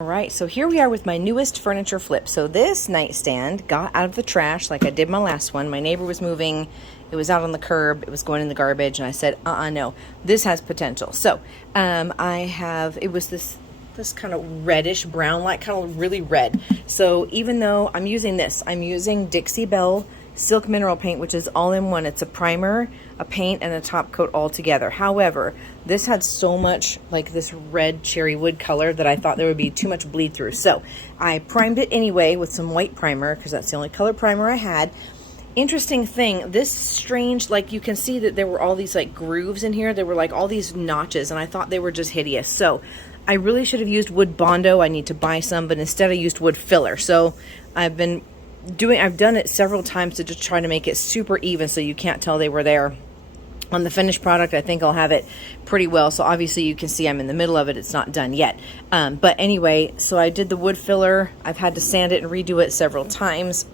All right, so here we are with my newest furniture flip. So this nightstand got out of the trash like I did my last one. My neighbor was moving, it was out on the curb, it was going in the garbage, and I said, no, this has potential. So it was this kind of reddish brown light, kind of really red. So even though I'm using Dixie Belle Silk Mineral Paint, which is all in one. It's a primer, a paint, and a top coat all together. However, this had so much like this red cherry wood color that I thought there would be too much bleed through. So I primed it anyway with some white primer because that's the only color primer I had. Interesting thing, this strange, like you can see that there were all these like grooves in here. There were like all these notches, and I thought they were just hideous. So I really should have used wood Bondo. I need to buy some, but instead I used wood filler. So I've done it several times to just try to make it super even so you can't tell they were there. On the finished product, I think I'll have it pretty well. So obviously you can see I'm in the middle of it. It's not done yet. But anyway, so I did the wood filler. I've had to sand it and redo it several times.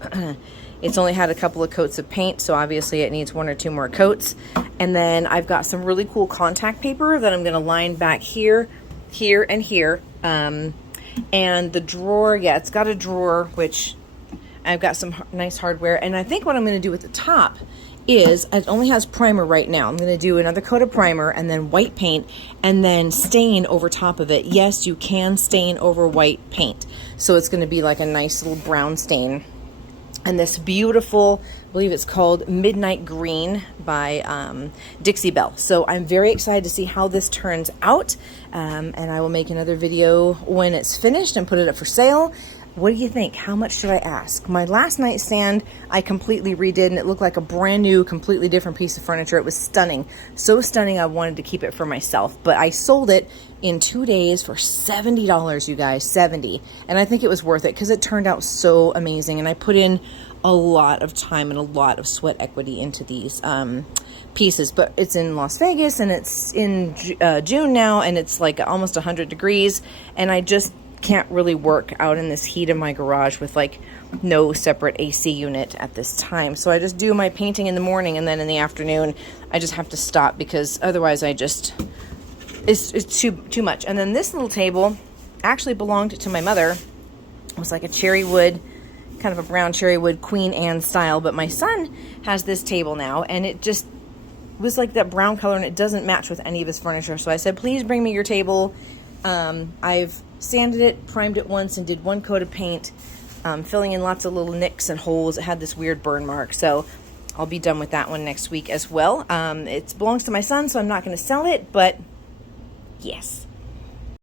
It's only had a couple of coats of paint, so obviously it needs one or two more coats. And then I've got some really cool contact paper that I'm going to line back here, here, and here. And the drawer, yeah, it's got a drawer, which I've got some nice hardware. And I think what I'm going to do at the top is, it only has primer right now. I'm going to do another coat of primer and then white paint and then stain over top of it. Yes, you can stain over white paint. So it's going to be like a nice little brown stain. And this beautiful, I believe it's called Midnight Green by Dixie Belle. So I'm very excited to see how this turns out. And I will make another video when it's finished and put it up for sale. What do you think? How much should I ask? My last nightstand I completely redid, and it looked like a brand new, completely different piece of furniture. It was stunning. So stunning I wanted to keep it for myself. But I sold it in 2 days for $70, you guys, $70. And I think it was worth it because it turned out so amazing. And I put in a lot of time and a lot of sweat equity into these pieces. But it's in Las Vegas, and it's in June now, and it's like almost 100 degrees. And I just can't really work out in this heat in my garage with like no separate AC unit at this time. So I just do my painting in the morning, and then in the afternoon I just have to stop because otherwise it's too much. And then this little table actually belonged to my mother. It was like a cherry wood, kind of a brown cherry wood Queen Anne style, but my son has this table now, and it just was like that brown color, and it doesn't match with any of his furniture. So I said, please bring me your table. I've sanded it, primed it once, and did one coat of paint, filling in lots of little nicks and holes. It had this weird burn mark, so I'll be done with that one next week as well. It belongs to my son, so I'm not going to sell it, but yes.